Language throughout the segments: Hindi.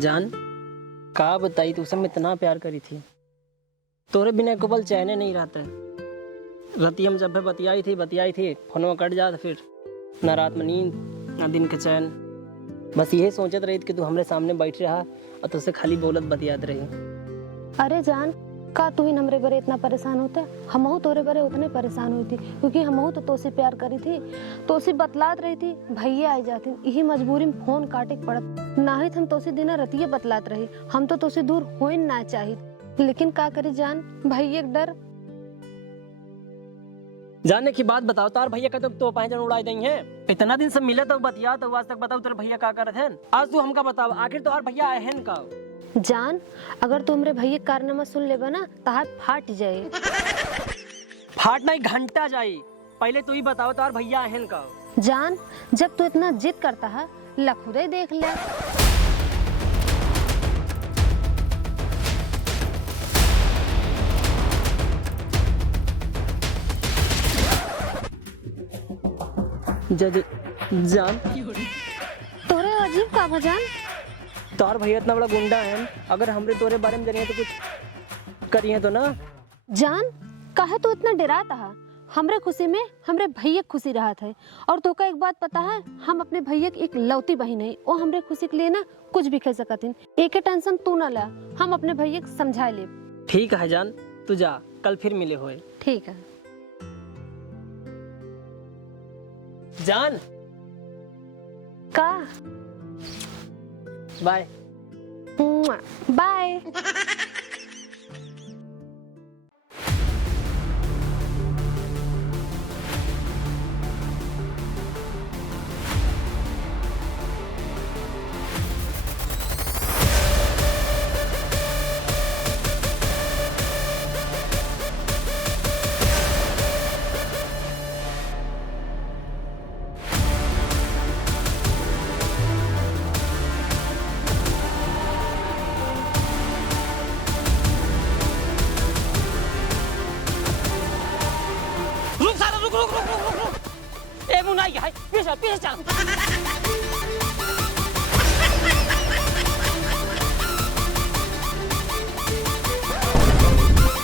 जान का बताई तू सब में इतना प्यार करी थी, तोरे बिना को पल चैन नहीं रहता है। रती हम जब भी बतियाई थी फोनवा कट जाता, फिर ना रात में नींद ना दिन के चैन। बस यही सोचत रही कि तू हमरे सामने बैठ रहा और तुझसे खाली बोलत बतियात रही। अरे जान, का तू ही हमरे बरे इतना परेशान होता? हमहू तोरे बरे उतने परेशान हुई थी, क्योंकि हमहू तो तोसे प्यार करी थी। तोसे बतलात रही थी, भैया आ जाती, यही मजबूरी में फोन काटे के पड़त। ना ही हम तोसे दिन रतिये बतलात रही, हम तो तोसे दूर हो ना चाही, लेकिन का करी जान, भैया के डर। जानने की बात बताओ, तार भैया का तो पाँच जन उड़ाई देंगे हैं। इतना दिन से मिले तो बतिया, तो आज तक बताओ तेरे भैया का करत हैं। आज तू हमका बताओ, आखिर तो भैया आए हैं का? जान, अगर तू हमरे भैया कारनामा सुन लेबा ना तो हाथ फाट जाए। फाट नहीं, घंटा जाई। पहले तू ही बताओ तार भैया आए हैं का? जान, जब तू इतना जिद करता है, लखुदे देख ले। जान तोरे अजीब का भजान, तार भैया इतना बड़ा गुंडा है, अगर हमरे तोरे बारे में जानिए तो कुछ करिए तो ना। जान काहे तू इतना डराता है? हमरे खुशी में हमरे भैया खुशी रहा था। और तो का एक बात पता है, हम अपने भैया की एक लौती बहन है, वो हमरे खुशी के लिए ना कुछ भी कह सकती। एक टेंशन तू ना ला, हम अपने भैया को समझा ले। ठीक है जान, तू जा, कल फिर मिले होए। ठीक है जान, का बाय बाय। पीछे चल।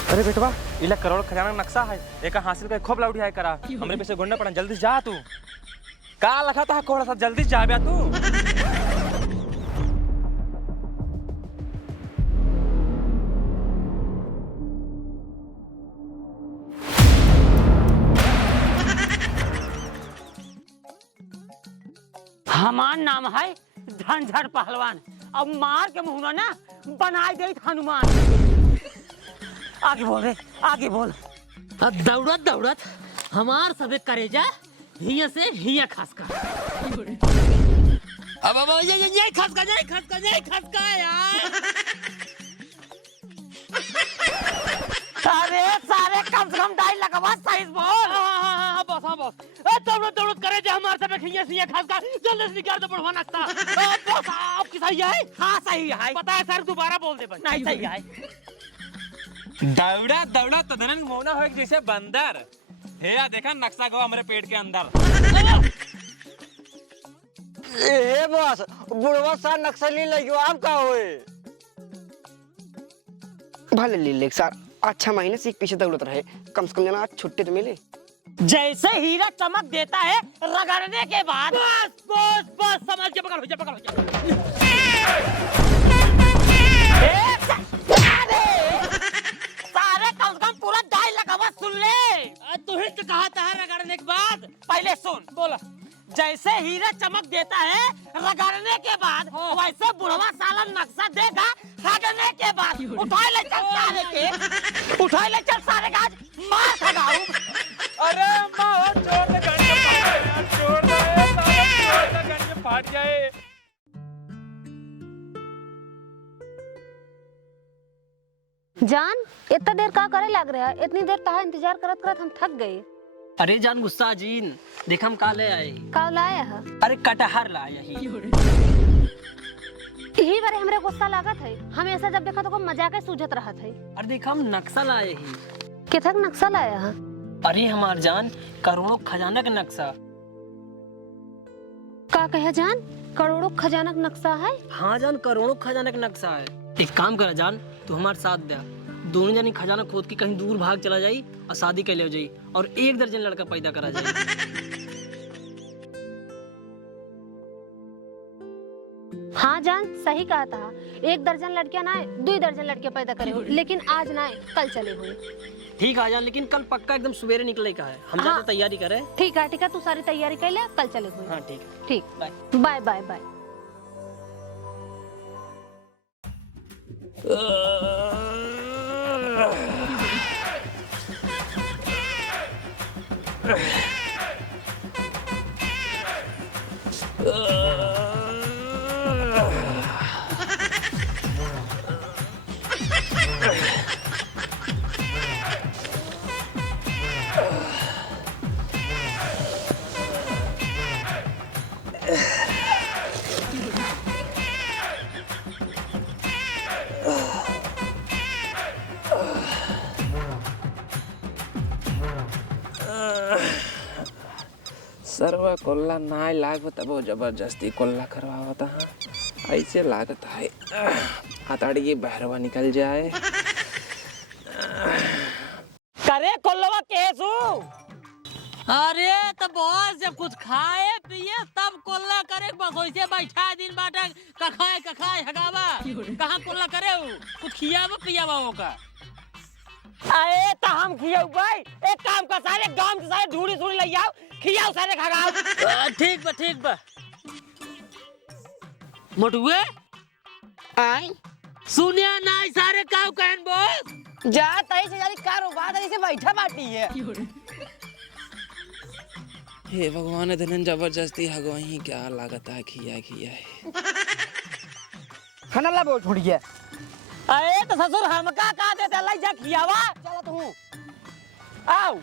अरे बेटवा, इला करोड़ खजाना नक्शा है, एक हासिल का खूब लाउडी है करा। हमरे पीछे गुंडा पड़ा, जल्दी जा तू। का लखा था कोड़ा सा, जल्दी जा बे तू। हमार नाम है झंझट पहलवान, अब मार के मुंह ना बनाई गई हनुमान। आगे बोल रे, आगे बोल। अब दौड़त दौड़त हमार सबे करेजा हिया से हिया खसका। अब ये खसका यार। अरे सारे कम से कम डाई लगवा, सही बोल। बस दौड़त करे जे हमार सबे हिया से हिया खसका। जल्दी से निकाल दे बढ़वा नक्शा। बस आपकी सही है? हाँ सही है। पता है सर, दोबारा बोल दे बस। नहीं सही है। दौड़ा दौड़ा तदनन मौना हो जैसे बंदर। हेया देखा नक्शा गवा हमारे पेट के अंदर। ए बॉस, बुढ़वा सा नक्सली लगियो, आप का होए? भले ले ले सर, अच्छा महीने से एक पीछे दौड़त रहे, कम से कम जना आज छुट्टी तो मिले। जैसे हीरा चमक देता है रगड़ने के बाद। बस समझ के पकड़ हो जा। सारे कम से कम पूरा डाई लगावा सुन ले। तू ही तो कहा था रगड़ने के बाद। पहले सुन, बोला। जैसे हीरा चमक देता है रगड़ने के बाद, वैसे बुढ़वा साला नक्शा देगा रगड़ने के बाद। उठा ले चल सारे के, उठा ले चल सारे का, मार खगाऊं। अरे मां, छोड़ दे गन, छोड़ दे गन, फाट जाए। जान, इतना देर का करे लग रहा है? इतनी देर तहा इंतजार करत करत हम थक गए। अरे जान गुस्सा जीन, देख हम का ले आए। का लाया है? अरे कटहर लाया ही। यही बारे हमरे गुस्सा लागत है, हमेशा जब देखा तो को मजाक सूझत रहा था। अरे देख हम नक्शा लाए ही। किथक नक्शा लाया है? अरे हमार जान, करोड़ों खजाना का नक्शा। का कहे जान? करोड़ों खजाना का नक्शा है। हाँ जान, करोड़ों खजाना का नक्शा है। एक काम करा जान, तू हमारे साथ दे, दोनों जनी खजाना खोद के कहीं दूर भाग चला जाई और शादी कर ले हो जाई और 1 दर्जन लड़का पैदा करा जाए। हाँ जान, सही कहा था। 1 दर्जन लड़कियां ना 2 दर्जन लड़कियां पैदा करे हो, लेकिन आज ना कल चले हुए। ठीक है जान, लेकिन कल पक्का एकदम सवेरे निकले का है। हम जाते तैयारी करें। ठीक है, तू सारी तैयारी कर ले, कल चले हुए। हाँ ठीक है। ठीक, बाय। Bye bye bye. सर्व कोल्ला नाय लागत अब जबरदस्ती कोल्ला करवावता हाँ ऐसे लागत है हथाड़ी बहरवा निकल जाए। करे कोल्लवा केसू। अरे तो बॉस जब कुछ खाए पिए तब कोल्ला करे, बस वैसे बैठा दिन बाटा कखाए हगावा। कहाँ कोल्ला करे हो? कुछ खियावा पियावा होगा। अरे तो हम खियाऊ भाई, एक काम कर, सारे गांव के सारे ढूंढी ले आओ, खियाओ सारे खगाओ। ठीक बा। मोटुए आई सुनिया ना सारे काऊ कहन बॉस। जा तई से जारी कारोबार से बैठा बाटी है। हे भगवान धनन जबरदस्ती हगवाही क्या लागत है खिया है। खाना ला बोल छोड़ गया। अरे तो ससुर हमका का देते लाई जा खियावा। चला तू आओ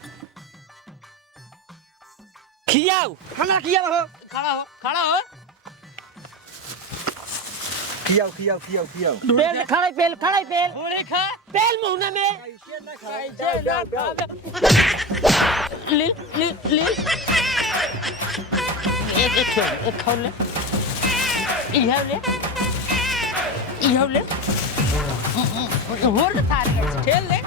खियाओ। खाना किया हो। खड़ा हो। खियाओ पेल खड़ा पेल होरे खा पेल मुंह में ले एक खाओ ले इहो ले होर थारे खेल ले।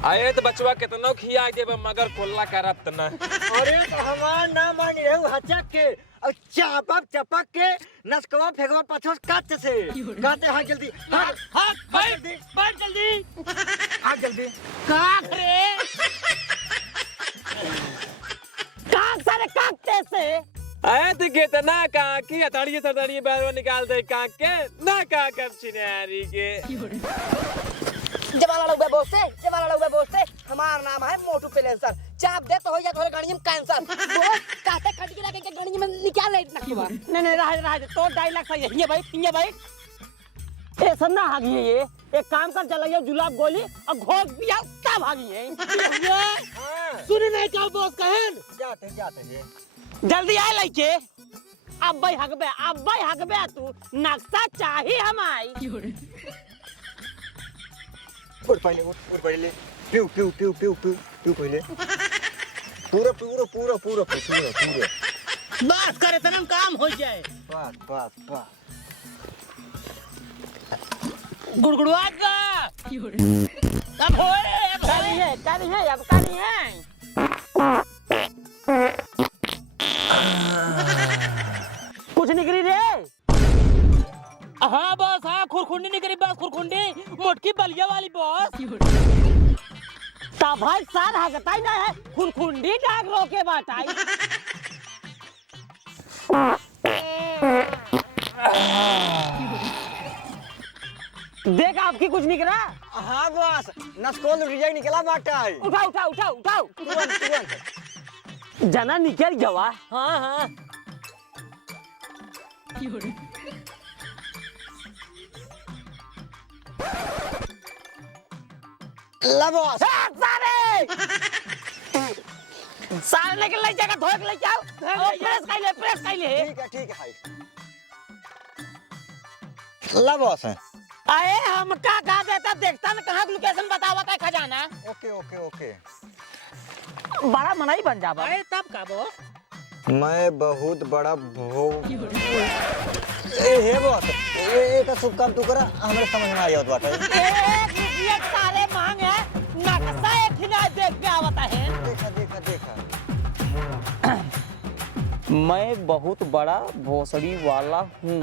आए तो बचवा कितनो खिया देब मगर कोल्ला करब त ना। अरे तो हमार ना मानी रहू हचक के और चपक के नसकवा फेंकवा पछोस काट से गाते हाँ जल्दी बैठ जल्दी काक रे काक सारे काकते से। आए तो कितना काकी हथाड़ी बैरवा निकाल दे काक के ना का कर चिनारी के। जवाला लोग बोलते हमारा नाम है मोटू पेलेंसर। चाप दे तो हो जाए थोड़े गाड़ी में कैंसर। बहुत काटे खट के लगे गाड़ी में निकाल ले नखवा। नहीं रहा तो डायलॉग सही है। ये भाई ए सन्ना भागी है। ये एक काम कर, चला ये जुलाब गोली और घोक पिया तब भागी है। सुनी नहीं क्या बॉस कहन जाते जल्दी आ लइके। अब भाई हगबे तू नक्शा चाही हमाई। उड़ पहले प्यू पहले पूरा बस करे तनम काम हो जाए। बस गुड़गुड़वा का अब करी है अब करी है। कुछ निकली रे। हाँ बॉस, हाँ खुरखुंडी निकली बॉस, खुरखुंडी मोटकी बलिया वाली बॉस। तब भाई सार हगता ही ना है, खुरखुंडी डाक रोके बाटाई। देख आपकी कुछ निकला। हाँ बस नसकोल रिजाई निकला बाटा है। उठाओ तुरंत जना निकल गवा। हाँ लबोस सारे लेके ले जाकर धोक ले जाओ। प्रेस कर ले। ठीक है लबोस है। अरे हमका गा देता, देखता ना कहाँ लोकेशन बतावा था खजाना। ओके बड़ा मनाई बन जाबा। अरे तब का बॉस? मैं बहुत बड़ा हे बात ये का शुभ काम तू करा हमरे समझ में आया बात है। एक इडियट साले मांग है नक्शा एक ही ना देख के आवता है। देखा देखा देखा मैं बहुत बड़ा भोसड़ी वाला हूँ।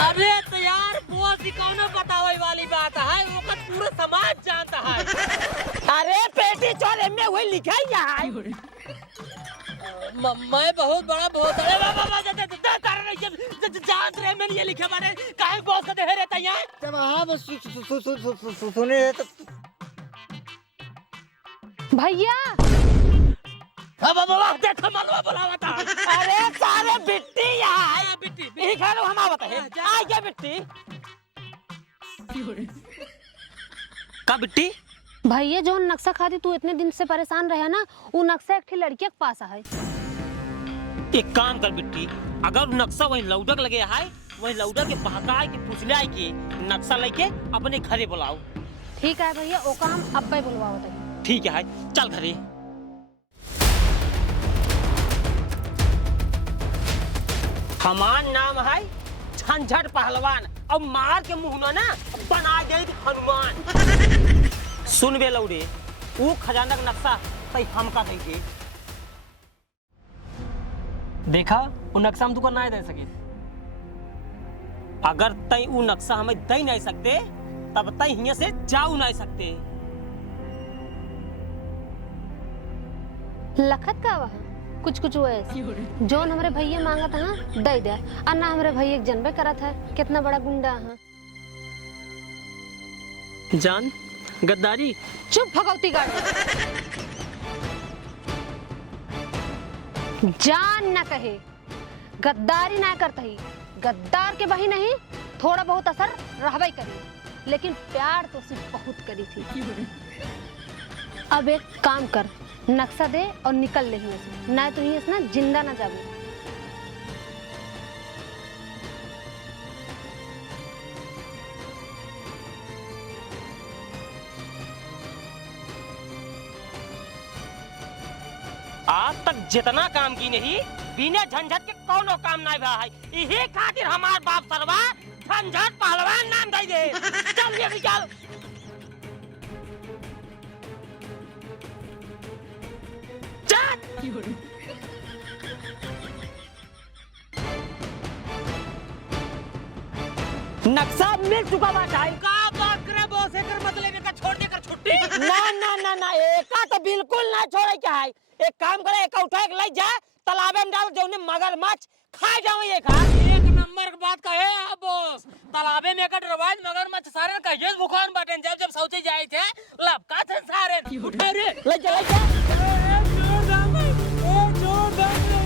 अरे तो यार बॉस ही कौनो बतावे वाली बात है, वो का पूरा समाज जानता है। अरे पेटी चोरे में वही लिखा ही है। मैं बहुत बड़ा भोसड़ी जान रहे मैंने ये लिखा बारे काहे बॉस का देह रहता है। जब हाँ बस सुने तो भैया देखो मलवा बुलावा था। अरे सारे बिट्टी यहाँ आया बिट्टी यही खाना हम आवत है। आ गया बिट्टी। का बिट्टी? भैया जो नक्शा खाती तू इतने दिन से परेशान रहा ना, वो नक्शा एक लड़की के पास है। एक काम कर बिट्टी, अगर नक्शा वही लौटक लगे है वही लौटक के बहका के पुछले आई के नक्शा लेके अपने घरे बुलाओ। ठीक है भैया, ओका हम अब पे बुलवाओ तक। ठीक है चल घरे। हमार नाम है झंझट पहलवान और मार के मुंह में ना बना गई हनुमान। सुन बे लौड़े, वो खजाना का नक्शा तई हमका देंगे। देखा वो नक्शा हम तुका ना दे सके। अगर तई वो नक्शा हमें दे नहीं सकते तब तई हिया से जाऊ नहीं सकते। लखत का वहाँ कुछ कुछ वैसे जोन हमरे भैया मांगा था ना दे दे, और ना हमरे भैया एक जनबे करा था कितना बड़ा गुंडा है। जान गद्दारी। चुप भगवती गाड़ी। जान ना कहे गद्दारी ना करता ही, गद्दार के बही नहीं थोड़ा बहुत असर रहबई करी, लेकिन प्यार तो सिर्फ बहुत करी थी। अब एक काम कर, नक्शा दे और निकल ले यहाँ से, ना तो यहाँ से ना जिंदा ना जावे। आज तक जितना काम की नहीं बिना झंझट के कौनो काम नहीं भा है। यही खातिर हमार बाप सरवा झंझट पहलवान नाम दे दे। चल ये चल। नक्शा मिल चुका बात है। का बात करे बॉस, एकर मतलब एका छोड़ देकर छुट्टी? ना ना ना ना एका तो बिल्कुल ना छोड़े क्या है। एक काम करे, एक उठा के ले जा तालाबे में डाल, जौने मगरमच्छ खा जाओ। ये खा एक नंबर की बात कहे आप बॉस। तालाबे में एकर रवाज मगरमच्छ सारे का ये भुखान बाटे जब जब सोचे जाए थे लपका थे सारे। उठा रे ले जा ले जा। जोर दाम ए जोर दाम रे।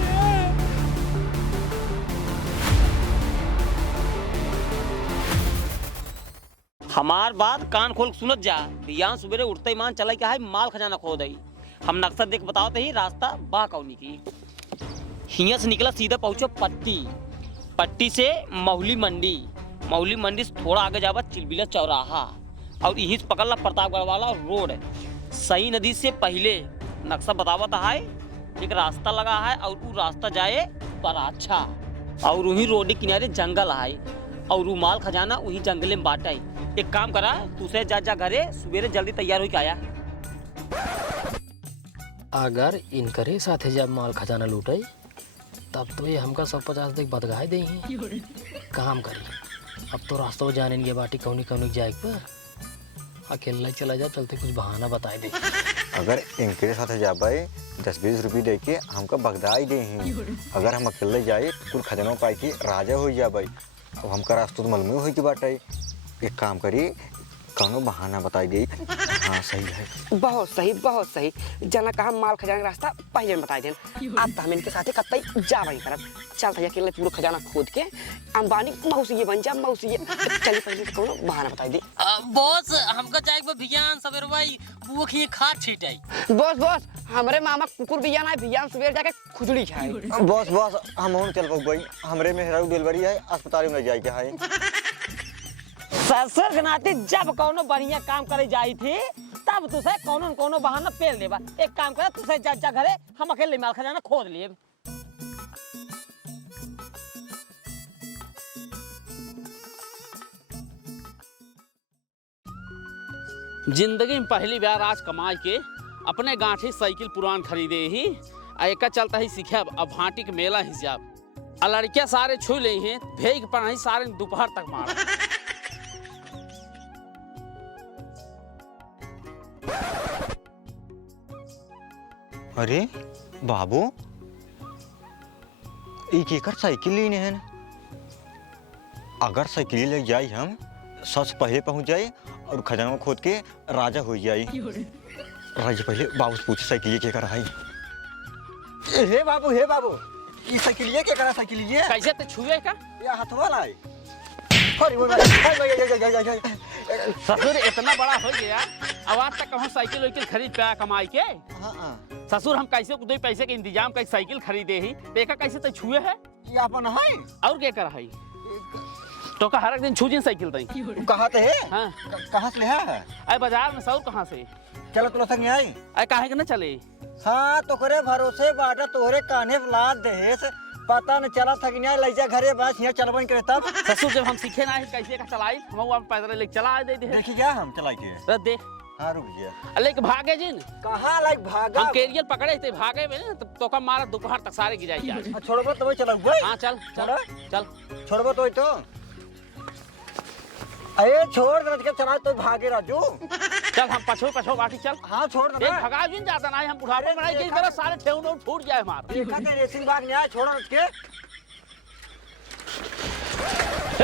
हमार बात कान खोल सुनत जा। बियान सुबेरे उठते ही मान चला क्या है माल खजाना खो दई। हम नक्शा देख बताओ तो ही रास्ता बा कौनी की। हिया से निकला सीधा पहुंचो पट्टी, पट्टी से महुली मंडी, महुली मंडी से थोड़ा आगे जावा चिलबिला चौराहा और यहीं से पकड़ ला प्रतापगढ़ वाला रोड। सही नदी से पहले नक्शा बतावा था है एक रास्ता लगा है और वो रास्ता जाए पराछा और वहीं रोड के किनारे जंगल है और वो माल खजाना वहीं जंगले में बांटा है। एक काम करा तुसे जा जा घरे सवेरे जल्दी तैयार हो के आया। अगर इनकरे साथे जब माल खजाना लूटे तब तो ये हमका 150 देख बदगाए दे ही काम करी। अब तो रास्ता जाने नहीं बाटी कौनी कौनी जाए पर अकेला चला जा, चलते कुछ बहाना बताए दे। अगर इनके साथ जा पाए 10-20 रुपये दे के हमका बगदाई दे ही। अगर हम अकेले जाए तो कुल खजाना पाई के राजा हो जा भाई। अब हमका रास्ता तो मालूम हो कि बाटे। एक काम करी कौनो बहाना बताई दे। हाँ सही है। बहुत सही बहुत सही। जना कहा माल खजाना का रास्ता पहले बता दें। अब तो हम इनके साथ कतई जा वही करब। चल भैया अकेले पूरा खजाना खोद के अंबानी मौसी बन जा मौसी। चलिए पहले कौनो बहाना बताई दे। बॉस हमका जाए भियान सवेर भाई बुआ खी खाद छीटाई। बॉस बॉस हमारे मामा कुकुर बियान है, बियान सुबह जाके खुजड़ी खाए। बॉस बॉस हम चल पाऊ भाई, हमरे में हेराऊ डिलीवरी है, अस्पताल में जाए के है। ससुर के नाते जब कौनो बढ़िया काम करे जाई थी तब तुसे कोनो न कोनो बहाना पेल देबा। एक काम कर, तुसे जा घरे, हम अकेले माल खजाना खोद लिए। जिंदगी में पहली बार आज कमाई के अपने गांठी साइकिल पुरान खरीदे ही एक चलता ही सीखे अब भाटी के मेला हिसाब आ लड़कियां सारे छू ले हैं भेग पढ़ाई सारे दोपहर तक मार। अरे बाबू एक एकर साइकिल लेने हैं। अगर साइकिल ले जाए हम सबसे पहले पहुंच जाए और खजाना खोद के राजा हो जाए। राजा पहले बाबू से पूछे साइकिल के कर है। हे बाबू ये साइकिल के करा साइकिल ये कैसे ते छुए का या हथवा लाई। अरे वो ससुर इतना बड़ा हो गया अब आज तक हम साइकिल वाइकिल खरीद पाया कमाई के। ससुर हम कैसे दो पैसे के इंतजाम कर साइकिल खरीदे ही देखा कैसे ते छुए है ये अपन है और क्या कर है तो का हर एक दिन छूजिन साइकिल तई कहाँ से है। हाँ कहाँ से है अरे बाजार में सौर कहाँ से चलो तुला संग आई। अरे काहे के न चले हाँ तो करे भरोसे बाटा तोहरे कान्हे लाद देस पता न चला था कि नहीं लैजा घरे बस यहाँ चलबन करे तब। ससुर जब हम सीखे ना है कैसे का चलाई हम वहां पैदल लेके चला दे दे देखी क्या हम चला के रख दे। हाँ रुक गया लेके भागे जिन कहाँ लाइक भागा हम कैरियर पकड़े थे भागे में तो का मारा दोपहर तक सारे गिराई जा। छोड़बो तो चला हुआ। हाँ चल चल चल छोड़बो तो अरे छोड़ दे के चला तो भागे राजू। चल हम पछो बाटी चल। हाँ छोड़ दे भगा जिन जाता ना हम बुढ़ापे में नहीं कि मेरा सारे ठेवने फूट जाए हमारा। देखा ते रेसिंग भाग नहीं छोड़ के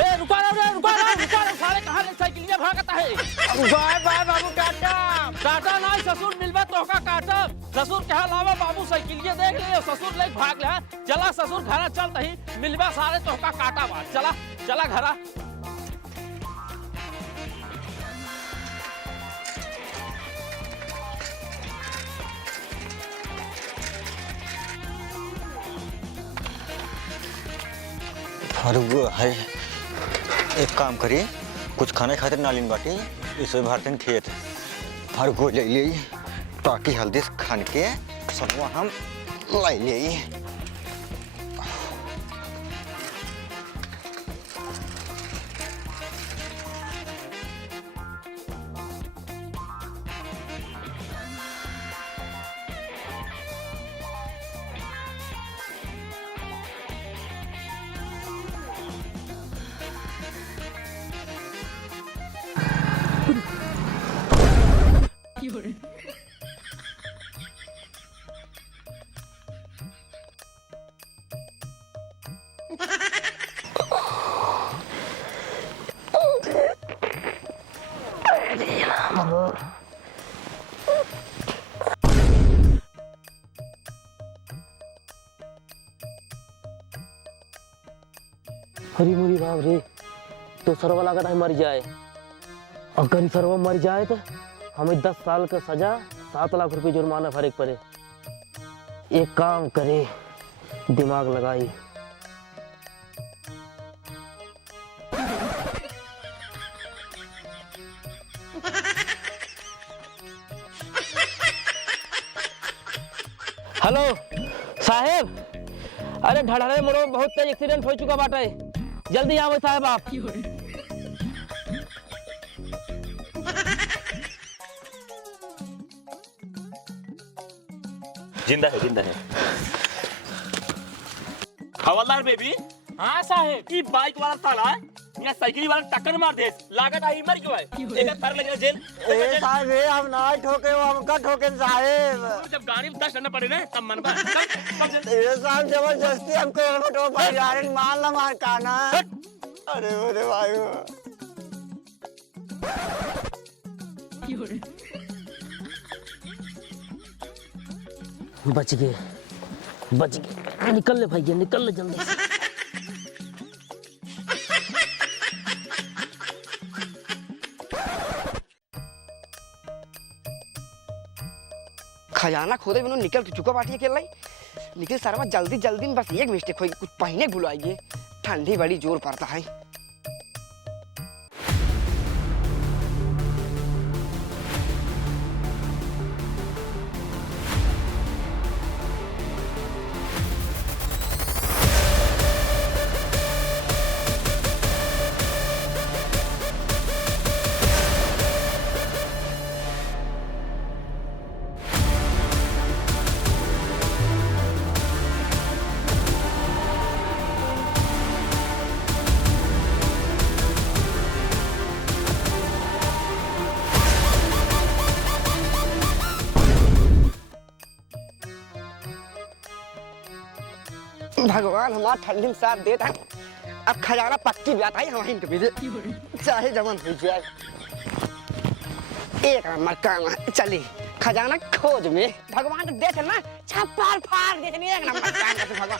ए रुका रे सारे कहां ले साइकिल भागता है। बाय बाबू काटा ना ससुर मिलबे तो का काटा ससुर कहा लावा बाबू साइकिल देख ले ससुर ले भाग ले। चला ससुर घर चल तही मिलबे सारे तो का काटा बात चला घरा। फारूक है एक काम करिए कुछ खाने खातिर नालिन बाटी इसे भारतन खेत फारूक को ले लिए ताकि हल्दी से खान के सनवा हम लाई लिए। हरी मुरी बाप रे तो सरवा लागत है मर जाए। अगर सरवा मर जाए तो हमें 10 साल का सजा 7 लाख रुपए जुर्माना भरे पड़े। एक काम करे दिमाग लगाई हेलो साहेब अरे ढढ़े मोरो बहुत तेज एक्सीडेंट हो चुका बाटे जल्दी आओ साहब आप। जिंदा है हवलदार बेबी। हाँ साहेब ई बाइक वाला साला है यहाँ साइकिल वाला टक्कर मार दे लागत आई मर क्यों है एक पैर लगे जेल। ए साहब हम ना ठोके हमका ठोके साहब जब गाड़ी में 10 करना पड़े ना तब मन बा ए साहब जबरदस्ती हमको हेलमेट पर यार मान ला मार काना। अरे भाई बच गए निकल ले भाई निकल ले जल्दी से। खजाना खोदे बिनु निकल चुका बाटी के लाई निकल सारा जल्दी में बस एक मिस्टेक होगी कुछ पहने भुलाइए ठंडी बड़ी जोर पड़ता है। भगवान हमारा ठंडी में साथ देता है। अब खजाना पक्की बात आई हमारी कभी चाहे जमन हो जाए। एक नंबर काम है, चली खजाना खोज में भगवान तो देते ना छप्पर फाड़ देते नहीं। एक नंबर काम करते भगवान।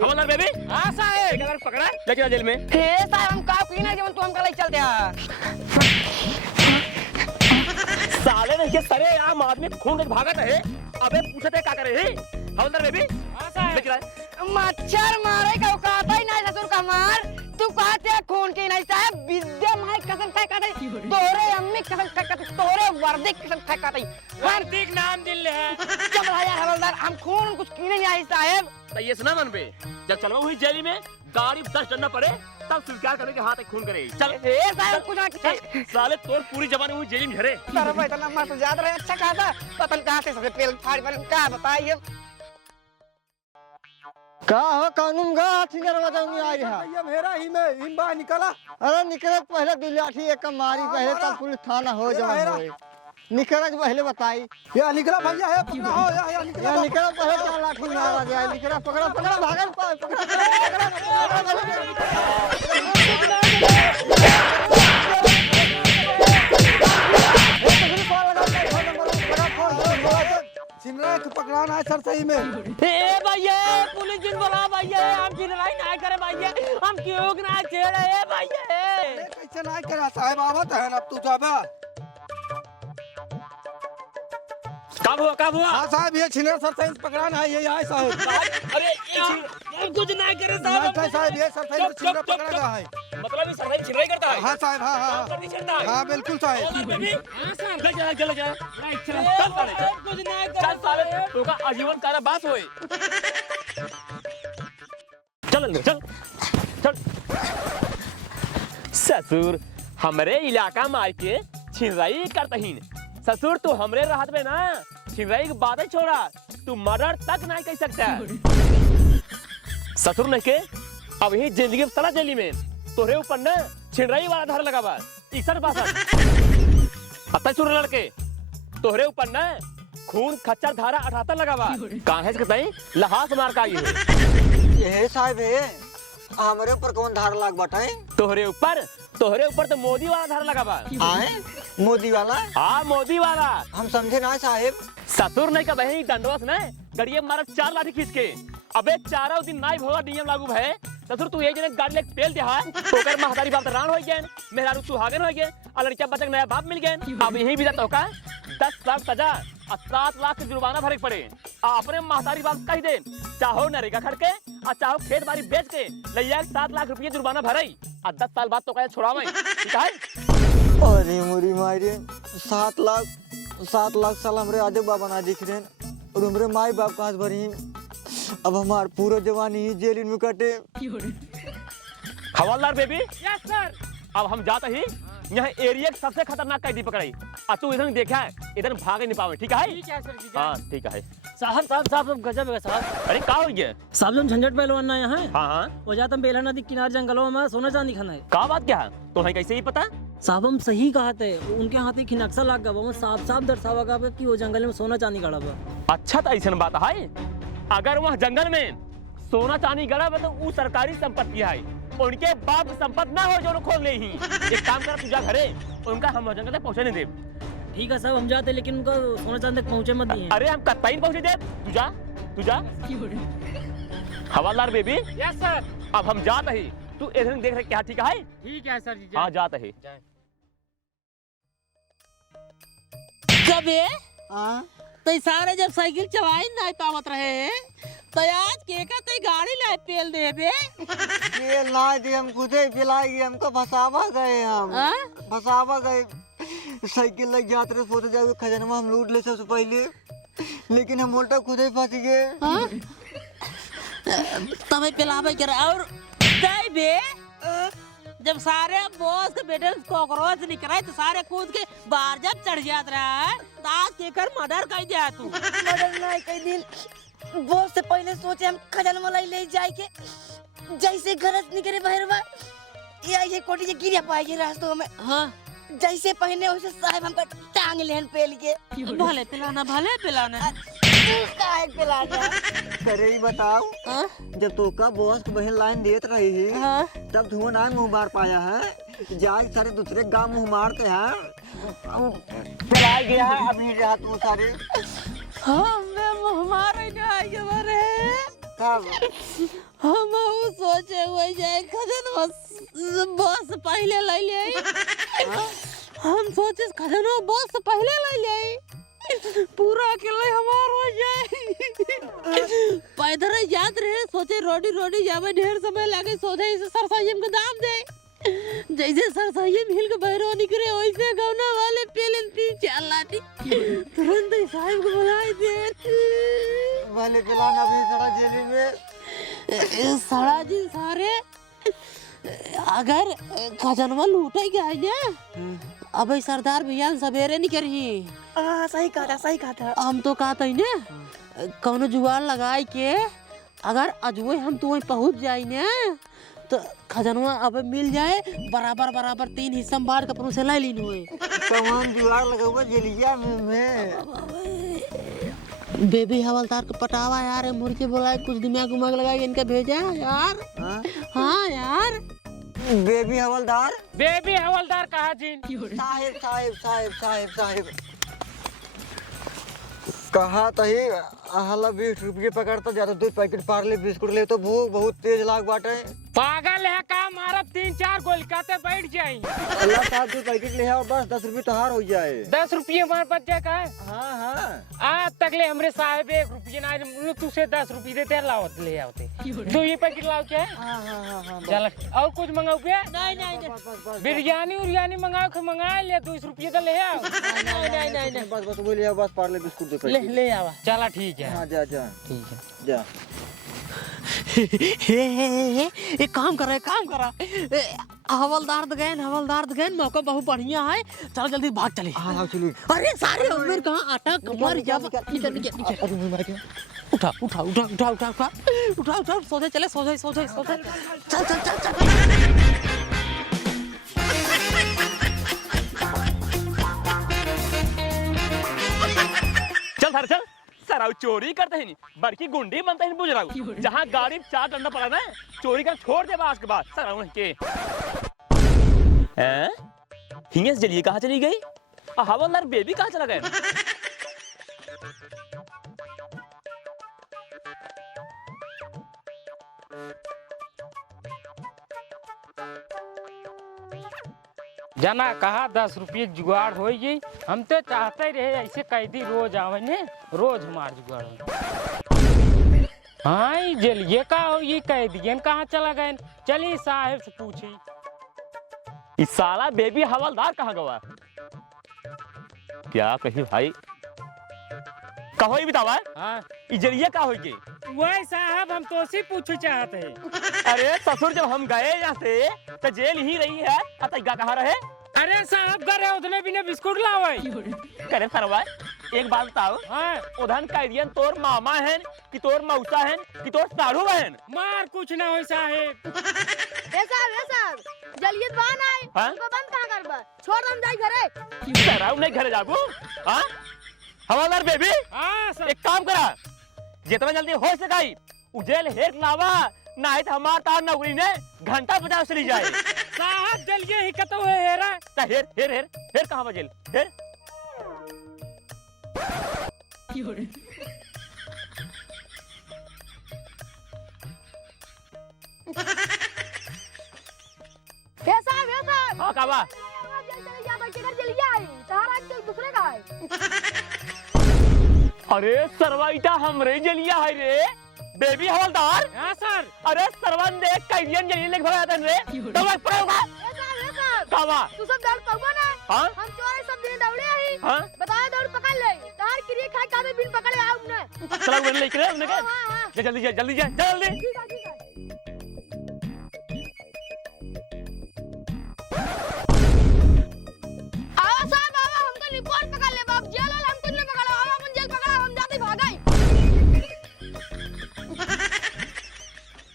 हवलदार बेबी हाँ साहब पकड़ा लेके जेल में। हे साहब हम का पीना जब तू हमका ले चलते हैं। साले ने के सरे आम आदमी खून के भागत है। अबे पूछते क्या करे है हवलदार बेबी हाँ साहब लेके मच्छर मारे का औकात ही नहीं ससुर का मार। तू कहते है खून की नहीं साहब विद्या माई कसम खा कहते तोरे अम्मी कसम खा कहते तोरे वर्दी कसम खा कहते वर्दी नाम दिल है। चल यार हवलदार हम खून कुछ कीने नहीं आई साहब। तो ये सुना मन पे जब चलवा हुई जेली में गाड़ी 10 डंडा पड़े तब स्वीकार करने के हाथ एक खून करे। चल ए साहब कुछ ना साले तोर पूरी जवानी हुई जेल में झरे। सर भाई इतना मस्त याद रहे अच्छा कहा था पतन कहां से सबसे पेल फाड़ पर क्या बताइए। का हो कानून गा आठी दरवाजा में आई है। ये मेरा ही में हिम्बा निकला। अरे निकले पहले दुलाठी एक मारी पहले तब पुलिस थाना हो जवान होए। निकल पहले बताई ये निकला भैया है पकड़ा हो या निकला। या निकल पहले 4 लाठी मारा जाए। निकला पकड़ा पकड़ा भागल चिन्हरा के पकड़ाना है सर सही में। ए भैया पुलिस जिन बोला भैया हम चिल्लाई ना करे भैया हम क्यों ना छेड़े ए भैया। कैसे ना करा साहब आवत है अब तू जाबा। कब हुआ हाँ साहब ये छिनरा सर सही पकड़ाना है ये आए साहब। अरे हम कुछ ना करे साहब ये सर सही छिनरा पकड़ा है। मतलब ये सरदार छिनराई करता है। हाँ साहब हाँ हाँ बिल्कुल साहब। चल आजीवन कारावास होए। चल चल चल ससुर हमरे इलाका में आके छिनराई करतहीन। ससुर तू हमरे राहत में ना छिनराई की बात ही छोड़ा तू मर्डर तक नहीं कह सकता। ससुर ने के अब ही जिंदगी में सला जेली में तोरे ऊपर ना छिनराई वाला धार लगा बा इसन बासठ अतः सुर लड़के तोरे ऊपर ना खून खच्चर धारा 78 लगा बा काहे से कतई लहास मार का ये साहब है हमारे ऊपर कौन धार लाग बटाए। तोहरे ऊपर तो मोदी वाला धार लगा बा। आए मोदी वाला। हाँ मोदी वाला हम समझे ना साहब। ससुर नहीं का बहन दंडवस ने गड़िए मारा 4 लाठी खींच के। अबे 4 दिन नाई भोगा नियम लागू भय। ससुर तू एक जने गाड़ी लेके पेल दे हा तोकर महतारी बाप रान हो गए मेहरारू सुहागन हो गए और लड़का बचक नया बाप मिल गए। अब यही भी जाता होगा 10 साल सजा और 7 लाख के जुर्माना भरे पड़े। अपने महतारी बाप कह दे चाहो नरेगा खड़के और चाहो खेत बाड़ी बेच के लैया 7 लाख रुपये जुर्माना भरई और 10 साल बाद तो कहे छोड़ावे ठीक है। अरे मुरी मारे 7 लाख साल हमरे आधे बाबा ना दिख रहे और हमरे माई बाप कहाँ से भरी। अब हमार पूरा जवानी ही जेल में कटे। हवलदार बेबी यस सर। अब हम जाते ही यहाँ एरिया सबसे खतरनाक कैदी पकड़ाई और तू इधर देखा है इधर भागे नहीं पावे ठीक है। हाँ ठीक है साहब साहब साहब गजब है साहब। अरे का हो गया साहब हम झंझट पहलवान ना यहाँ हाँ हाँ वो जाता हम बेला नदी किनारे जंगलों में सोना चांदी खाना है। का बात क्या है तुम्हें कैसे ही पता। साहब हम सही कहा थे उनके हाथ ही नक्शा लाग गया वो साफ साफ दर्शावा गया कि वो जंगल में सोना चांदी गड़ा हुआ। अच्छा तो ऐसा बात है अगर वह जंगल में सोना चांदी गड़ा हुआ तो वो सरकारी संपत्ति है उनके बाप संपत्ति ना हो जो खोल ले ही। एक काम कर तुझा घरे उनका हम जंगल तक पहुंचे नहीं दे। ठीक है साहब हम जाते लेकिन उनका सोना चांदी तक पहुंचे मत दिए। अरे हम कत्ता ही पहुंचे दे तुझा हवलदार बेबी यस सर। अब हम जाते ही तू इधर देख रहे क्या ठीक है सर जी। हाँ जाते ही कबे तो सारे जब साइकिल चलाई नहीं पावत रहे तो आज के का ते गाड़ी ला पेल देबे। ये ना दे हम खुद ही पिलाएगी हमको फसावा गए हम फसावा गए। साइकिल लग जाते रहे सोते जाओ खजाना हम लूट ले सबसे पहले लेकिन हम उल्टा खुद ही फंस गए। तब पिलावे कर और दे बे जब सारे बॉस के बेटे कॉकरोच निकले तो सारे कूद के बाहर जब चढ़ जात रहा है तो आज के कर मर्डर कर दिया तू। मर्डर नहीं कई दिन बॉस से पहले सोचे हम खजाना मलाई ले जाए के जैसे गरज निकले बहरवा ये कोटी ये गिरिया पाएगी रास्तों में। हाँ जैसे पहने वैसे साहब हमका टांग लेन पेल के। भले पिलाना भले पिलाना। काहे पिलाना? करे ही बताओ, जब तो का बॉस की बहन लाइन देत रही है तब धुआं ना मुंह मार पाया है। जाए सारे दूसरे गांव मुंह मारते हैं। चला गया है अभी रहा तू सारे। हमें मुँह मारे ना आगे बारे। कब? हम सोचे हुए जाए खजन बस पहले ले ले। हम सोचे खजन बस पहले ले ले। पूरा अकेले हमार हो जाए। पैदल याद रहे सोचे रोडी रोडी जावे ढेर समय लगे सोचे इसे सरसाइम के दाम दे। जैसे सरसाइम हिल के बहरो निकले वैसे गौना वाले पेलन 3-4 लाठी तुरंत ही साहब को बुलाए दे। वाले पिलाना भी सड़ा जेली में। सड़ा जी सारे अगर खजनवा लूटे गया है ना अब सरदार भैया सवेरे नहीं करी। सही कहा था। हम तो कहते हैं ना कौनो जुगाड़ लगाए के अगर अजवे हम तो वहीं पहुंच जाए ना तो खजनवा अब मिल जाए बराबर बराबर 3 हिस्सा में बांट के अपन से ले लीन हुए। कौन जुगाड़ लगा जेलिया में? बेबी हवलदार को पटावा यार, मुर्गी बुलाए कुछ दिमाग उमाग लगा इनका भेजा यार। हाँ यार बेबी हवलदार। बेबी हवलदार कहा जी? साहिब साहिब साहिब साहिब साहिब कहा तही हला 20 रुपये पकड़ता ज्यादा 2 पैकेट पार्ले बिस्कुट ले तो भूख बहुत तेज लाग बाटे। पागल है का मारब 3-4 गोल खाते बैठ जाए। अल्लाह साहब 2 पैकेट ले आओ बस 10 रुपये तो हार हो जाए। 10 रुपये हमारे बच जाए का? हाँ हाँ आज तक ले हमरे साहब 1 रुपये ना तुझसे 10 रुपये देते लाओ ले आओते 2 ये पैकेट लाओ क्या? हाँ चल और कुछ मंगाओ क्या? नहीं बिरयानी उरियानी मंगाओ के मंगा ले 2 रुपये तो ले आओ। नहीं बस बस वो ले आओ बस पार्ले बिस्कुट 2 पैकेट ले आवा। चला ठीक है। हाँ जा जा ठीक है जा। एक काम करा हवलदार गए मौका बहुत बढ़िया है। चल जल्दी भाग चले। हाँ चलिए। अरे सारे उम्र कहाँ आटा कमर जब उठा सोचे चले सोचे चल चल चल सराउ चोरी करते हैं बड़की गुंडी बनते हैं बुझ रहा हूँ। जहाँ गाड़ी 4 डंडा पड़ा ना चोरी कर छोड़ दे आज के बाद सराउ के। हिंगेस जलिए कहाँ चली गई? हवलदार बेबी कहाँ चला गया? जना कहा 10 रुपये जुगाड़ हो गई। हम तो चाहते ही रहे ऐसे कैदी रोज आवे ने रोज हमार जुगाड़ हो। हाँ जलिए का हो ये कैदियन कहाँ चला गए? चलिए साहब से पूछी इस साला बेबी हवलदार कहाँ गवा? क्या कही भाई कहो ही बतावा। हाँ जरिए का होगी? वही साहब हम तो उसी पूछना चाहते हैं। अरे ससुर जब हम गए यहाँ से तो जेल ही रही है अतैगा कहाँ रहे? अरे साहब गए उतने बिना बिस्कुट लावे। करे सरवा एक बात बताओ। हाँ उधन कैदियन तोर मामा है कि तोर मौसा है कि तोर साढ़ू बहन? मार कुछ ना हो साहेब। साहब जलियत बान आए उनको बंद कहाँ करबा? छोड़ हम जाई घरे। सराउ नहीं घरे जाबू? हाँ हवलदार बेबी। हाँ सर। एक काम करा जितना जल्दी हो सकाई उजेल हेर लावा नहीं तो हमार तार नौकरी ने घंटा 50 चली जाए। साहब जल्दी ही कतो है हेरा ता हेर कहाँ बजेल हेर? साहब हाँ कावा दूसरे का है। अरे सरवाइटा हमरे जलिया है रे बेबी हवलदार। हाँ सर। अरे सरवन देख कैदियन जलिया लेके भगा था रे तो मैं पड़ेगा कावा तू सब दौड़ पकड़ो ना। हाँ हम चोर सब दिन दौड़े आई। हाँ बताया दौड़ पकड़ ले तार क्रिए खाए कादे बिन पकड़े आओ ने। चला वो लेके रे उन्हें हां जल्दी जल्दी ठीक है आओ साहब आओ हमको रिपोर्ट पकड़ ले बाप जेल वाला हमको नहीं पकड़ो। आओ अपन जेल पकड़ा हम जाते भागाई।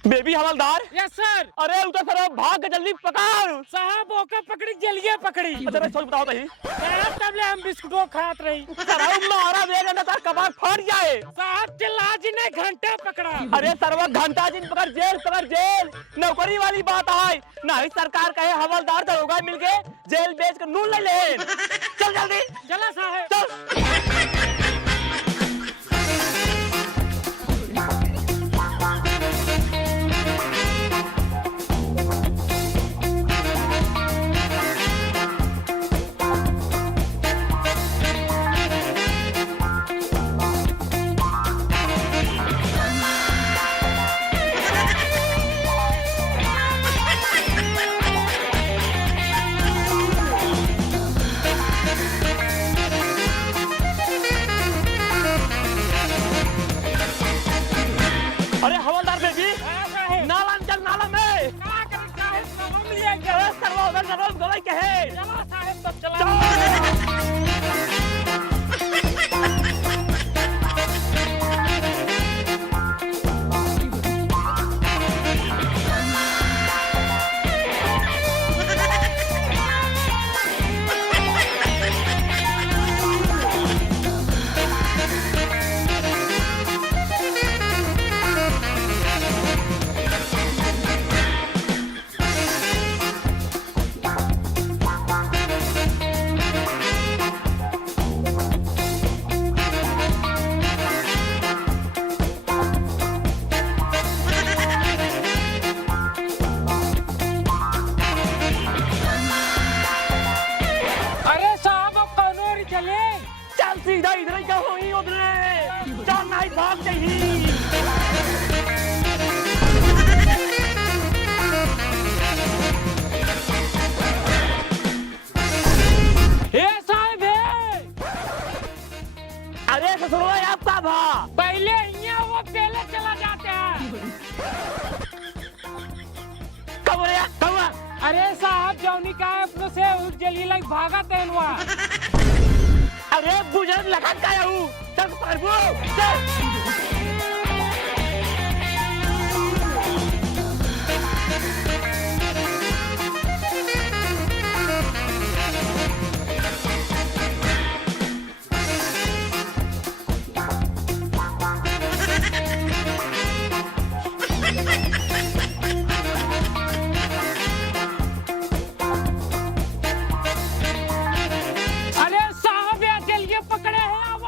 बेबी हवलदार। Yes sir. अरे उधर सर भाग के जल्दी पकड़। साहब ओके पकड़ी जलिए पकड़ी। अच्छा सोच बताओ तही। साहब तबले हम बिस्कुटों खात रही। सर मारा बेगा ना तार कबाब फट जाए। साहब चिल्लाजी ने घंटे पकड़ा। अरे सरवा घंटा जिन पकड़ जेल नौकरी वाली बात है। नहीं सरकार कहे हवलदार दरोगा मिलके जेल बेच कर नून ले ले। चल जल्दी चला साहब चल। अरे हवलदार बेबी नाला में चल नाला में। अरे सरवा उधर जरूर गवाई के है। चला साहब तब चला। अरे साहब अब कौन चले। चल सीधा इधर ही क्या होई उधर। चल नहीं भाग जाही। हे साहब हे। अरे ससुरवा आपका भा। पहले यहाँ वो पहले चला जाते हैं। कब रे कब। अरे साहब जौनी का है अपनों से उठ जल्दी लग भागा तेनवा। अरे बुझन लगन का हूँ। चल परबू चल। अरे साहब ये जलिए पकड़े हैं अब।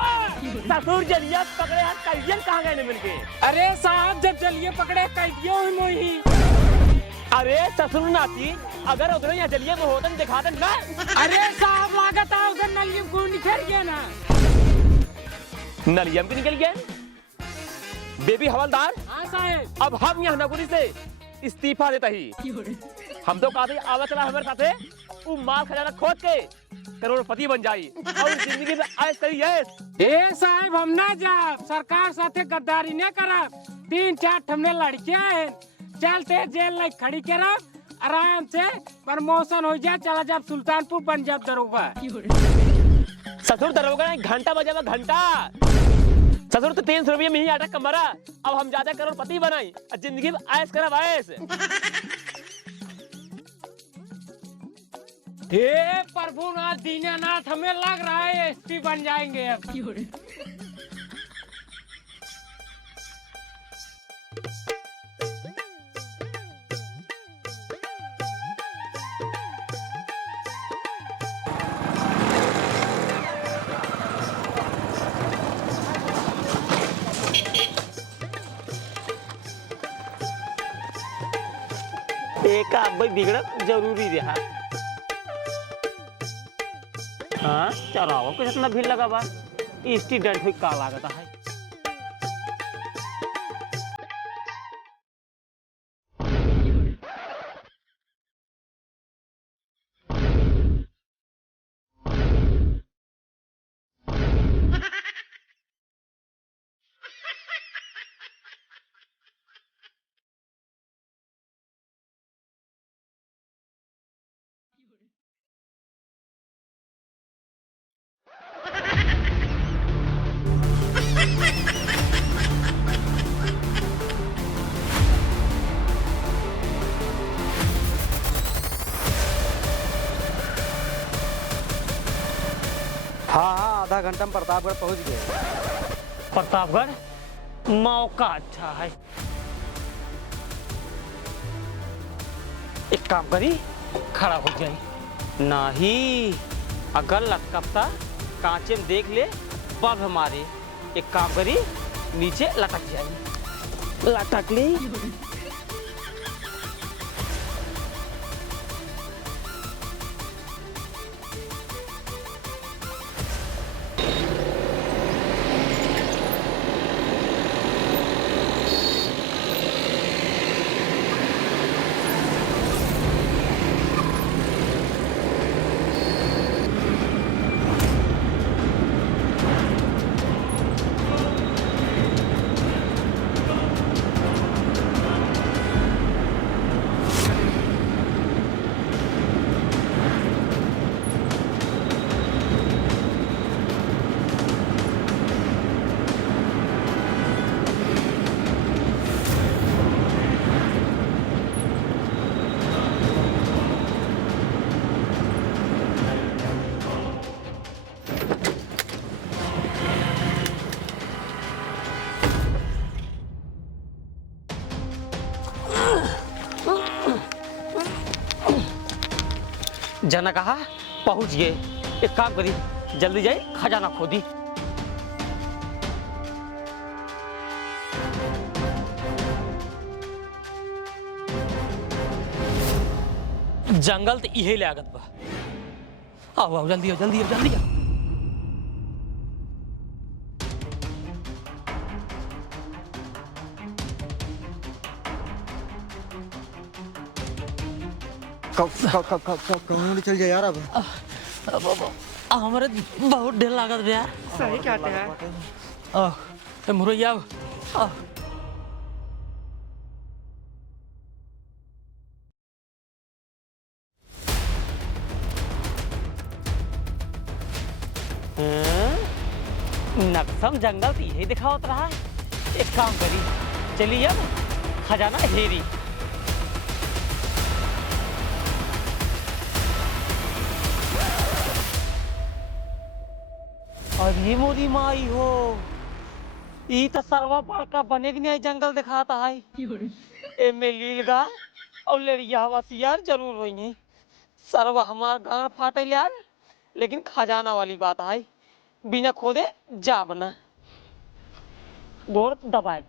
ससुर जलिया पकड़े हाथ कैदियन कहाँ गए मिलके। अरे साहब जब जलिए पकड़े कैदियों ही मोही। अरे ससुर नाती अगर उधर यहाँ जलिए में होतन दिखातन ना। अरे साहब लागत है उधर नली को निखर गया ना। नलियम के निकल गए। बेबी हवलदार हाँ साहब। अब हम यहाँ नौकरी से इस्तीफा देता ही। हम तो कहते आवा चला हमारे साथे वो माल खजाना खोद के करोड़पति बन जाई और जिंदगी में ऐश करी ऐश। ए साहब हम ना जा सरकार साथे गद्दारी न करब। 3-4 हमने लड़कियां हैं चलते जेल नहीं खड़ी करब आराम से प्रमोशन हो जाए चला जाब सुल्तानपुर बन जाब दरोगा। ससुर दरोगा नहीं घंटा बजावा घंटा। ससुर तो 300 रुपये में ही आटा कमरा। अब हम ज्यादा करोड़पति बनाई और जिंदगी में ऐश करब ऐश। हे प्रभुनाथ दीनानाथ हमें लग रहा है एसपी बन जाएंगे अब। एक भाई बिगड़त जरूरी रहा। हाँ चलाओ कुछ इतना भीड़ लगा बा स्टूडेंट हुई का लागता है। आधा घंटा में प्रतापगढ़ पहुंच गए। प्रतापगढ़ मौका अच्छा है। एक काम करी, खड़ा हो जाए। नहीं, अगर लटकता कांचे में देख ले बल्ब हमारे। एक काम करी, नीचे लटक जाए। लटक ली। जना कहा पहुंच गए। एक काम करी, जल्दी जाए खजाना खोदी। जंगल तो इहे लागत बा। आओ आओ, जल्दी आओ, जल्दी आओ, जल्दी आओ। कब चल जाए यार अब। हमारे बहुत ढेर लागत बा यार। सही कहते हैं। मुरैया आओ। नक्सम जंगल तो यही दिखावत रहा है। एक काम करी, चलिए अब खजाना हेरी। और ये मोदी माई हो, ई तो सरवा बड़का बने की नहीं जंगल दिखाता है। ए में लीलगा और लेरिया यार जरूर होंगे। सरवा हमारा गाँव फाटे यार, लेकिन खजाना वाली बात है, बिना खोदे जा बना गोर दबाए।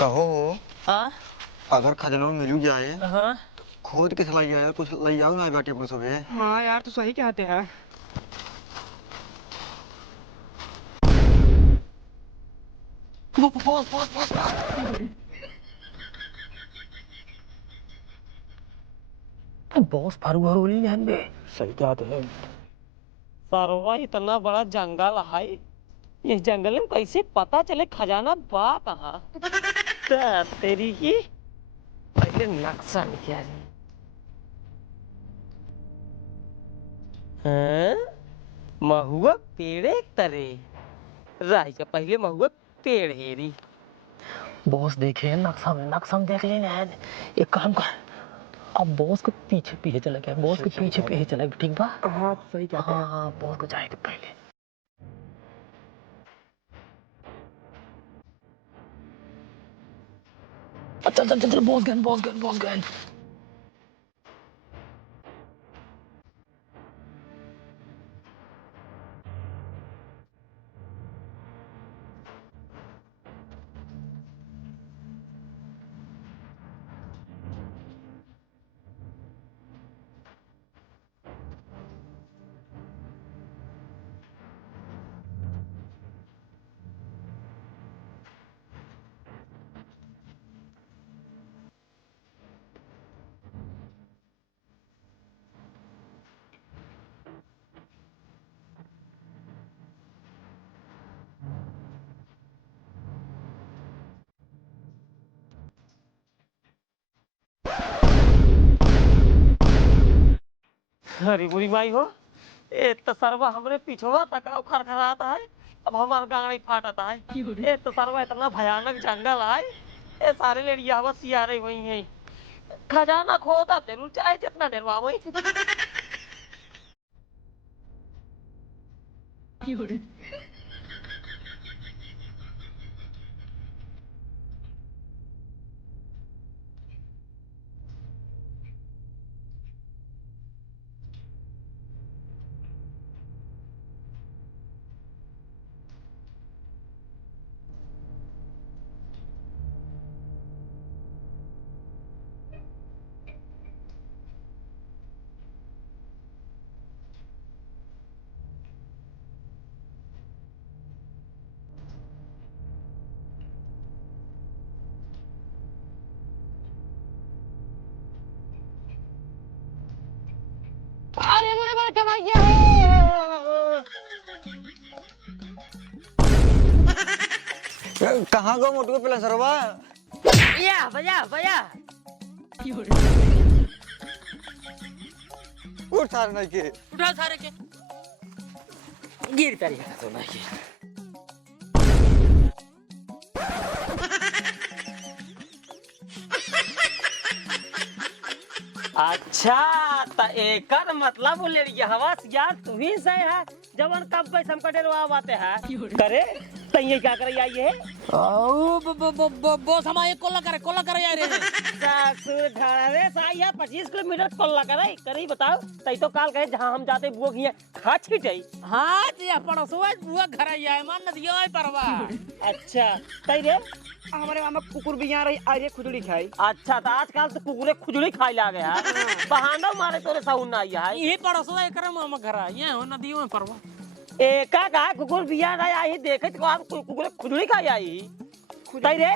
कहो हाँ अगर खजाना मिल जाए हाँ खोद के चला जाए, कुछ ले जाओ ना बाटे पर सब। हाँ यार, तो सही कहते हैं। बॉस फारूक ध्यान दे। सही कहते हैं। सरवा इतना बड़ा जंगल है, इस जंगल में कैसे पता चले खजाना बा कहाँ? तेरी ही पहले नक्शा निकाल। हाँ? महुआ पेड़ एक तरे राही का पहले महुआ पेड़ हेरी। बॉस देखे नक्शा में देख लेना। एक काम कर, अब बॉस को पीछे पीछे चला गया, बॉस के पीछे पीछे चला, ठीक बा? हाँ सही कहते हैं। हाँ बॉस को जाएगा पहले। चल चल चल, बॉस गन। अरे बुरी माई हो, ए तो सरवा हमरे पीछवा तकाव खरखराता है, अब हमार गाड़ी फाटता है। ए तो सरवा इतना भयानक जंगल है, ए सारे लेडिया बस सियारे हुई हैं। खजाना खोदा जरूर चाहे जितना देर वही। अरे मेरे बाल कमाइए कहाँ गो मोटू पे सरवा? या भैया भैया उठ सारे नहीं के उठा सारे के गिर तरीका तो नहीं। अच्छा तो एकर मतलब लेड़िया हवा यार तू ही सही है जवन कब पैसा हमका डेरवा आते हैं करे तइये क्या करे आई है बॉस हमारे कोला करे यार सासुर ढारे साई है 25 किलोमीटर कोल्ला करे करी बताओ तई तो काल कहे जहां हम जाते बुआ की खा छिटई। हाँ जी पड़ोसवा बुआ घर आया मान नदियो है परवा। अच्छा तई रे हमारे मामा कुकुर भी यहाँ रही अरे खुजड़ी खाई। अच्छा तो आजकल तो कुकुरे खुजड़ी खाई ला गया बहाना मारे तोरे साउन ना आई है ये पड़ोसवा एकरा मामा घर आया हो नदियो में परवा। एका का कुकुर बिया ना आई देखे तो आप कुकुरे खुजड़ी खाई आई तई रे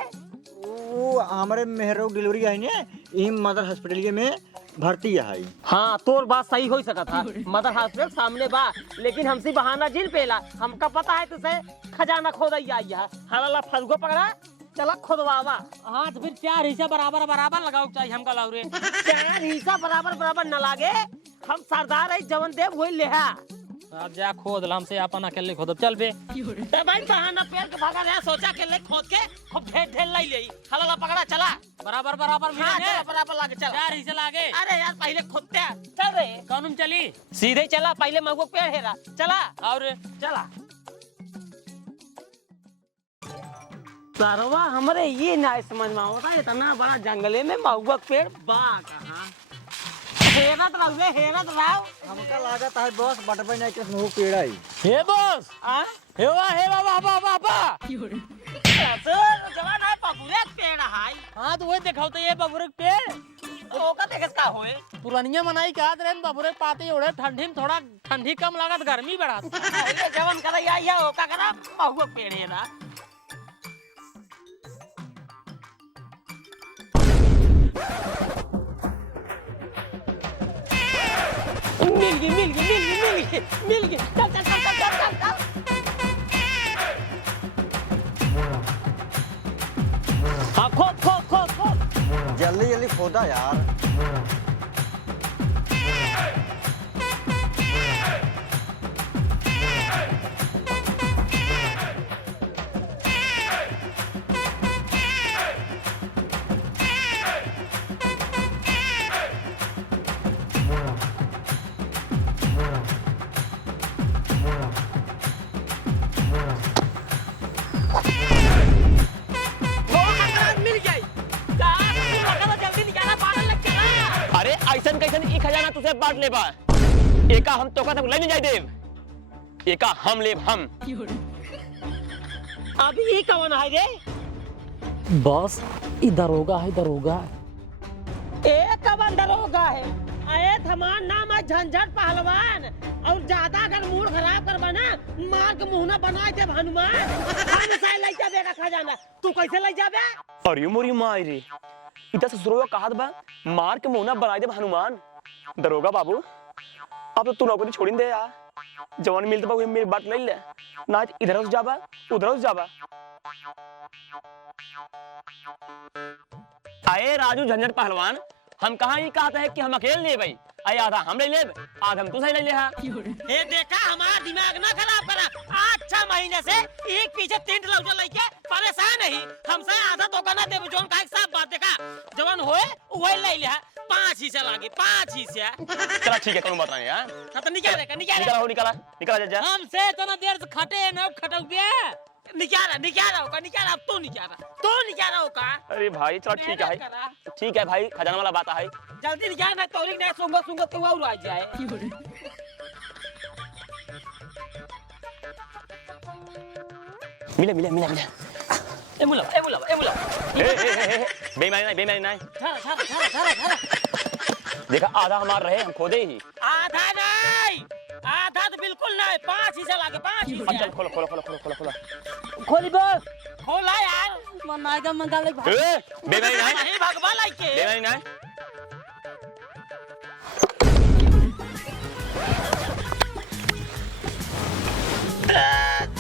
वो हमारे मेहरो डिलीवरी आई ने ई मदर हॉस्पिटल में भर्ती है। हाँ तोर बात सही हो सका था मदर हॉस्पिटल सामने बा लेकिन हमसे बहाना जिन पेला हमका पता है तुझे खजाना खोदाई आई है हला फलगो पकड़ा चला खुदवावा। हाँ तो फिर 4 हिस्सा बराबर बराबर लगाओ चाहिए हमका लाउरे 4 हिस्सा बराबर बराबर न लागे हम सरदार है जवन देव वही लेहा अब जा खोद हमसे अपन अकेले खोद चल बे तो भाई बहाना पेड़ के भागा रहा सोचा के ले खोद के खूब ढेर ढेर लाई ले हला पकड़ा चला बराबर बराबर हाँ मिलेंगे चला बराबर लागे चला 4 हिस्से लागे। अरे यार पहले खोदते चल रे कौन में चली सीधे चला पहले मगो पेड़ हेरा चला और चला सरवा हमरे ये ना समझ में होता इतना बड़ा जंगले में महुआ पेड़ बा कहाँ हेरत रहो हमका लागत है बॉस बटबे नहीं के वो पेड़ है। हे बॉस आ हे वाह हे बाबा बाबा बाबा जवान है पपुरे पेड़ है हाँ तो वही दिखाओ तो ये बबुरे पेड़ ओका देखे का होए पुरानिया मनाई का रहे बबुरे पाते ओढ़े ठंडी में थोड़ा ठंडी कम लागत गर्मी बढ़ा ये जवान कर या ओका करा महुआ पेड़ है ना मिल गई चल हाँ खोद जल्दी जल्दी खोदा यार। खजाना तुझे बांट ले बा एका हम तो का ले नहीं जाए देव एका हम लेब हम अभी ये कौन है रे बॉस ये दरोगा है दरोगा एक कवन दरोगा है अरे हमार नाम है झंझट पहलवान और ज्यादा अगर मूड खराब कर बना मार के मुंह ना बना दे हनुमान हम से ले जाबे का खजाना तू कैसे ले जाबे अरे मोरी माई रे इतना ससुरों का बा मार के मुंह ना बना दे हनुमान दरोगा बाबू अब तो तू नौकरी छोड़ दे यार जवान मिलते बाबू मेरी बात नहीं ले ना इधर से जाबा उधर से जाबा आए राजू झंझट पहलवान हम कहाँ ही कहते हैं कि हम अकेले ले भाई आई आधा हम ले आधा हम तू सही ले हा ये देखा हमारा दिमाग ना खराब करा। 6 महीने से एक पीछे 3 लौजा लेके परेशान नहीं हमसे आधा तो करना दे जोन का एक साफ बात देखा जवान होए वही ले ले 5 हिस्सा लागे 5 हिस्सा। चला ठीक है कौन बात नहीं हां तो निकाल निकाला जा हमसे इतना देर से खटे न खटक गया निकाल अब तू निकाल का। अरे भाई चलो ठीक है भाई खजाना वाला बात है जल्दी निकाल ना तोरी ना सुंगा तो और आ जाए। मिले ए मुला बेईमानी नहीं देखा आधा हमारा रहे हम खोदे ही आधा नहीं आधा तो बिल्कुल नहीं 5 हिस्सा लागे 5 हिस्सा। चल खोलो खोली बस खोला यार मना का मंगा ले भाई बेईमानी नहीं भगवा लाइके बेईमानी नहीं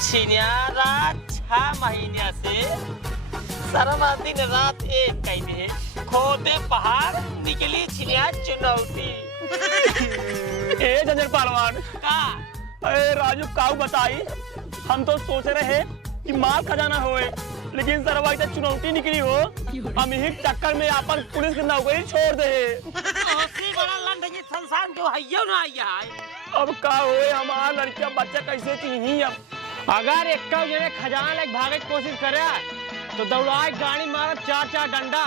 छिन्यारा 6 महीने से सरमा दिन रात एक कहते खोदे पहाड़ निकली छिन्या चुनौती। ए जंजर पहलवान का अरे राजू काऊ बताई हम तो सोच रहे कि माल खजाना होए लेकिन सरवा इतना चुनौती निकली हो हम ही चक्कर में अपन पुलिस की नौकरी छोड़ दे ओसी बड़ा लंड ये संसार जो है यो ना आया है। अब का होए हमारा लड़का बच्चा कैसे थी अब अगर एक जने खजाना लेके भागे की कोशिश करे तो दौड़ाए गाड़ी मारब 4 डंडा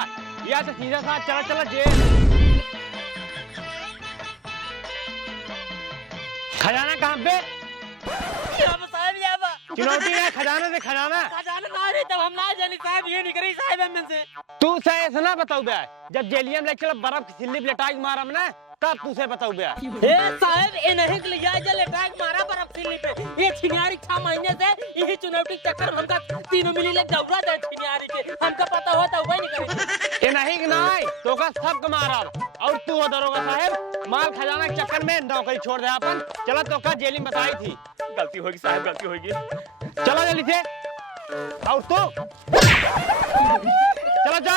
या तो सीधा साथ चला जेल। खजाना कहाँ पे चुनौती है खजाना से खजाना तब हम ना जानी साहब ये नहीं करी साहब हम से तू से ऐसा ना बताऊ बे जब जेलियम ले चल बर्फ की सिल्ली लटाई मारम ना तब तू से बताऊ बे ए साहब ए नहीं के लिए जले टैग मारा बर्फ सिल्ली पे ये छिनियारी 6 महीने से यही चुनौती चक्कर में हमका तीनों मिली ले दौड़ा दे छिनियारी के हमका पता होता वही नहीं करे ए नहीं कि नहीं तो का सब मारब और तू दरोगा साहब माल खजाना के चक्कर में नौकरी छोड़ दे अपन चला तो का जेलिंग बताई थी गलती होगी साहब गलती होगी चलो जल्दी से और तू चलो जा